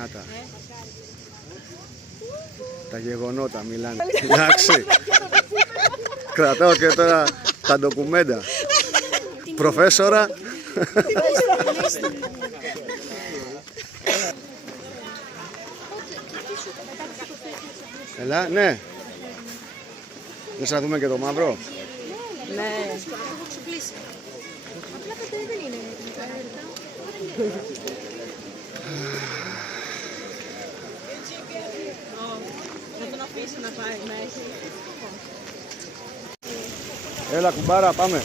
Να τα. Τα γεγονότα μιλάνε. Εντάξει. Κρατάω και τώρα τα ντοκουμέντα. Προφέσορα. Έλα, ναι. Θες να δούμε και το μαύρο. Ναι. Να τον αφήσει να πάει μέσα. Έλα κουμπάρα, πάμε.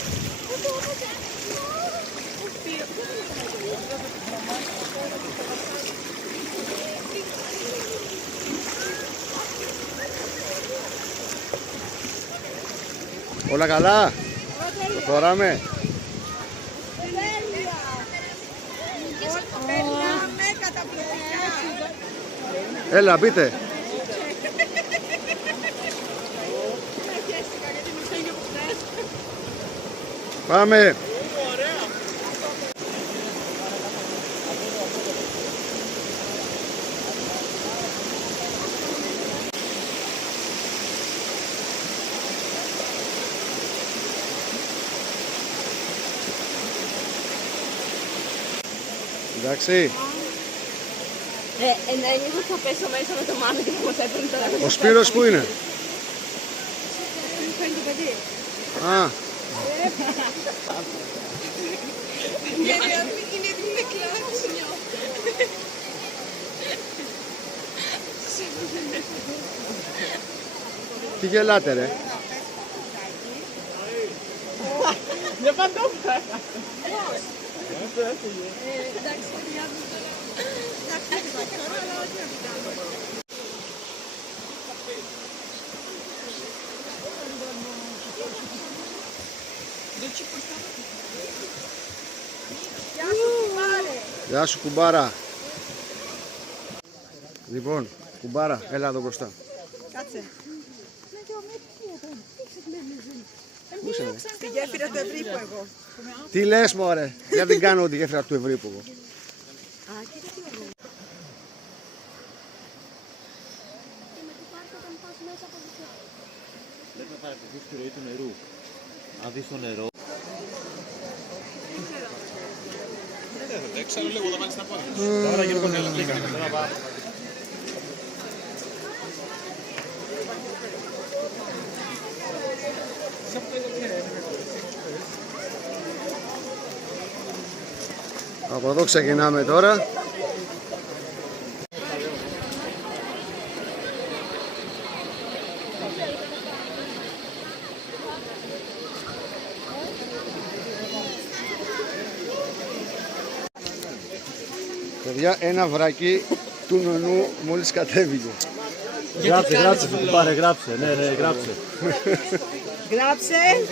Όλα καλά. Προχωράμε. Έλα, πείτε. Πάμε. Εντάξει. Εγώ θα πέσω μέσα με το μάτι και θα μας έπαιρνε τώρα. Ο Σπύρος που είναι? Α. Τι γελάτε ρε? Δεν παντόφερα. Γεια σου κουμπάρα. Λοιπόν, κουμπάρα, έλα εδώ μπροστά. Κάτσε. Πού είσαι, ρε? Στη γέφυρα του Ευρύπου εγώ. Τι λες μωρέ? Για την κάνω τη γέφυρα του Ευρύπου εγώ. Πρέπει να παρακολουθείς τη ροή του νερού. Αν δεις το νερό. Έξαλλο λίγο, θα βάλεις τα πόδια. Τώρα γύρω κοντέλα. Από εδώ ξεκινάμε τώρα. Παιδιά, ένα βρακί του νονού μόλις κατέβηκε. Γράψε, κουμπάρε, γράψε. Ναι, γράψε. Γράψε.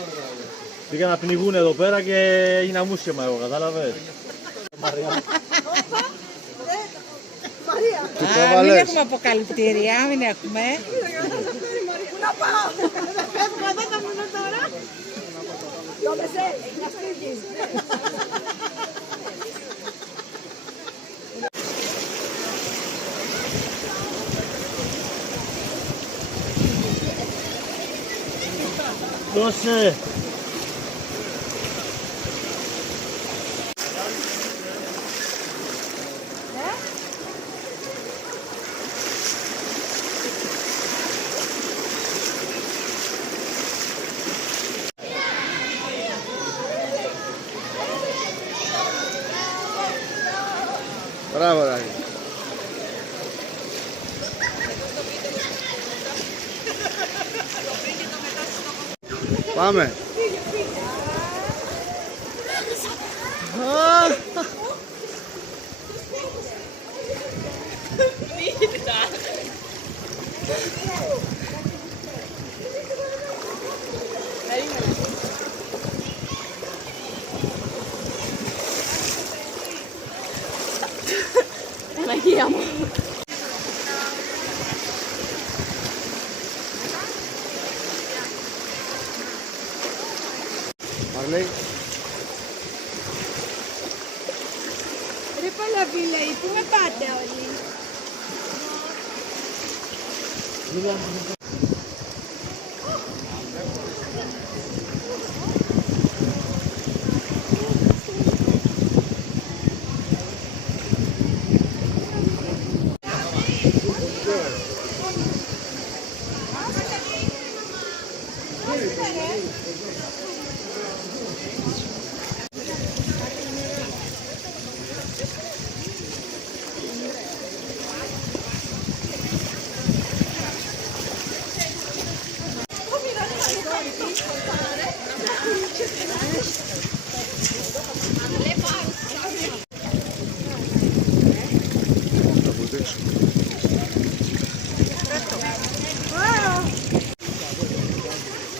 Πήγα να πνιγούν εδώ πέρα και έγινα μουσχεμα εγώ, κατάλαβες. Του το Μην βάλες. έχουμε αποκαλυπτήρια, μην έχουμε. Πού να πάω. Δεν φεύγω εδώ θα μείνω τώρα. Το μεσέ, να φύγεις. Δώσε. Μπράβο, Ράγη. Πάμε. Παναγία μου. Μαρλέη. Ρε Παλαβή λέει, πού με πάτε όλοι.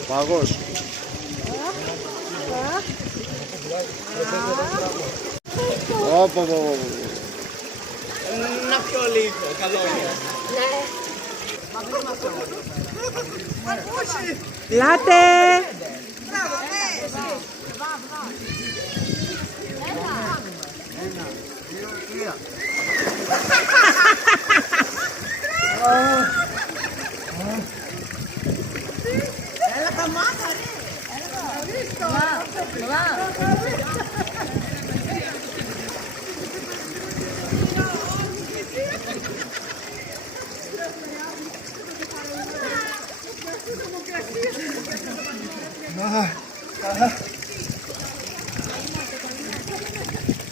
Παγός. Όπο. Να πιω λίγο, καλό είναι. Λάτε!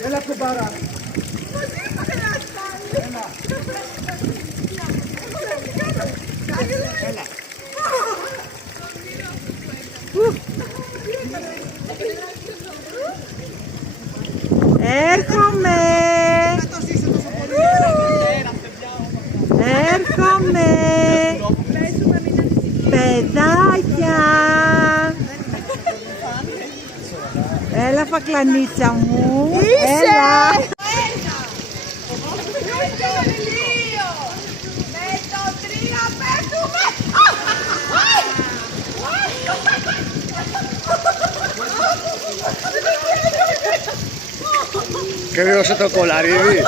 Έλα κουμπάρα. Έρχομαι! Έρχομαι! Παιδάκια! Έλα φακλανίτσα μου! Έλα! Με το 3 πέφτουμε! Κρύωσε το κολαρίδι.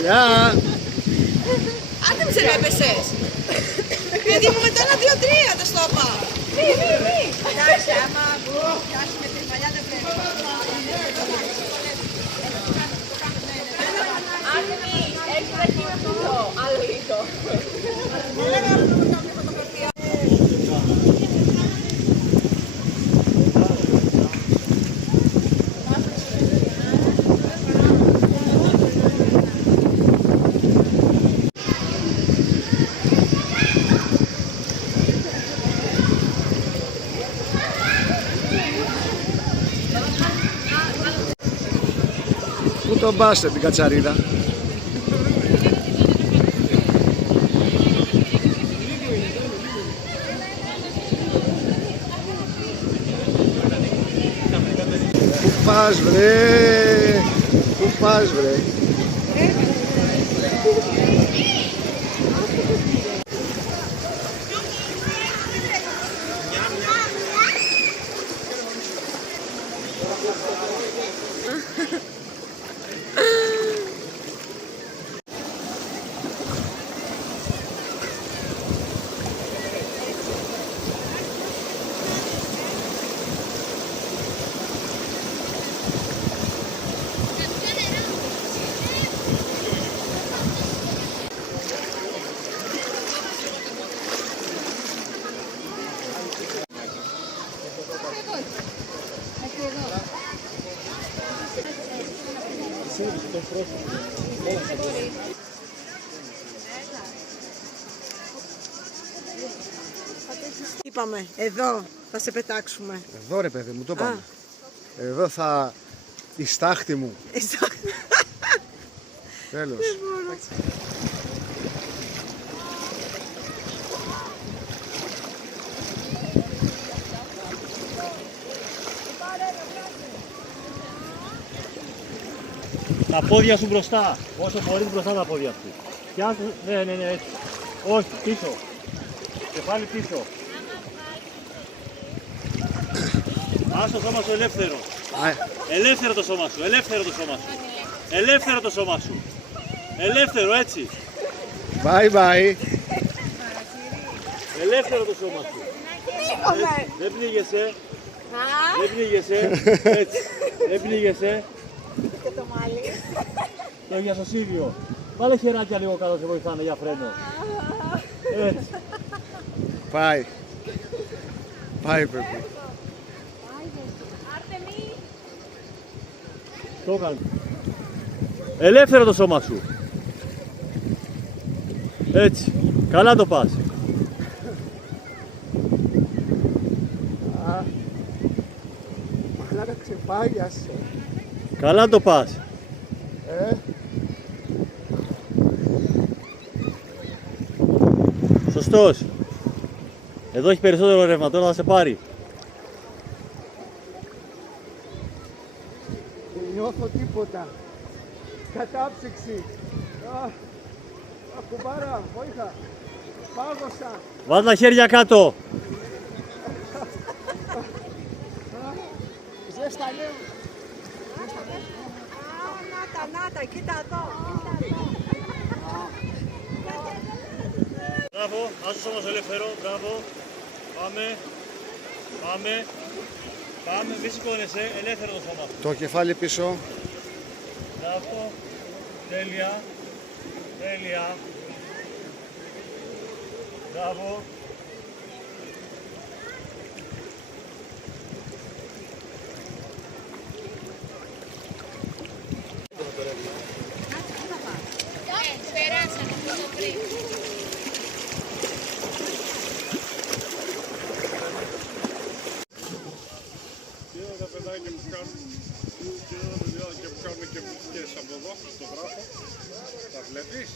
Γεια! Άντε μη σε έπεσες! Γιατί μου μετά 1, 2, 3 δεν στο είπα! Μη! Εντάξει, άμα πιάσει με την παλιά δεν πρέπει. Άντε μη, έχεις βραχή με αυτό, άλλο λίγο. Πού τον πάστε την κατσαρίδα? Πού πας βρε? Πού πας βρε? Είπαμε, εδώ θα σε πετάξουμε. Εδώ ρε παιδί μου, το πάμε. Εδώ θα... η στάχτη μου. Τέλος. Τα πόδια σου μπροστά. Όσο μπορείς μπροστά τα πόδια σου. Πιάσου. Ναι, έτσι. Όχι, πίσω. Κεφάλι πίσω. Άσο το σώμα σου ελεύθερο. Ελεύθερο το σώμα σου, ελεύθερο το σώμα σου. Ελεύθερο το σώμα σου. Ελεύθερο, έτσι. Bye bye. Ελεύθερο το σώμα σου. Δεν πνίγεσαι. Δεν πνίγεσαι. Έτσι. Δεν πνίγεσαι. Και το μάλι. Το για σωσίδιο. Βάλε χεράκια λίγο κάτω, σε βοηθάνε για φρένο. Έτσι. Πάει. Πάει παιδί. Το έκανε. Ελεύθερο το σώμα σου. Έτσι. Καλά το πας. Μαλάκα ξεπάγιασε. Καλά το πας. Σωστός. Εδώ έχει περισσότερο ρεύμα, τώρα θα σε πάρει. Δεν νιώθω τίποτα. Κατάψυξη. Κουμπάρα, βοήθα. Πάγωσα. Βάλτε τα χέρια κάτω. Ζέστανε. Νάτα, κοίτα εδώ. Μπράβο, άσο σώμα σου ελεύθερο, μπράβο. Πάμε. Πάμε, μη σηκώνεσαι, ελεύθερο το σώμα. Το κεφάλι πίσω. Μπράβο. Τέλεια. Μπράβο. Τα παιδάκια που κάνουν και που κάνουν και μουσικές από εδώ, στο βράχο. Τα βλέπεις?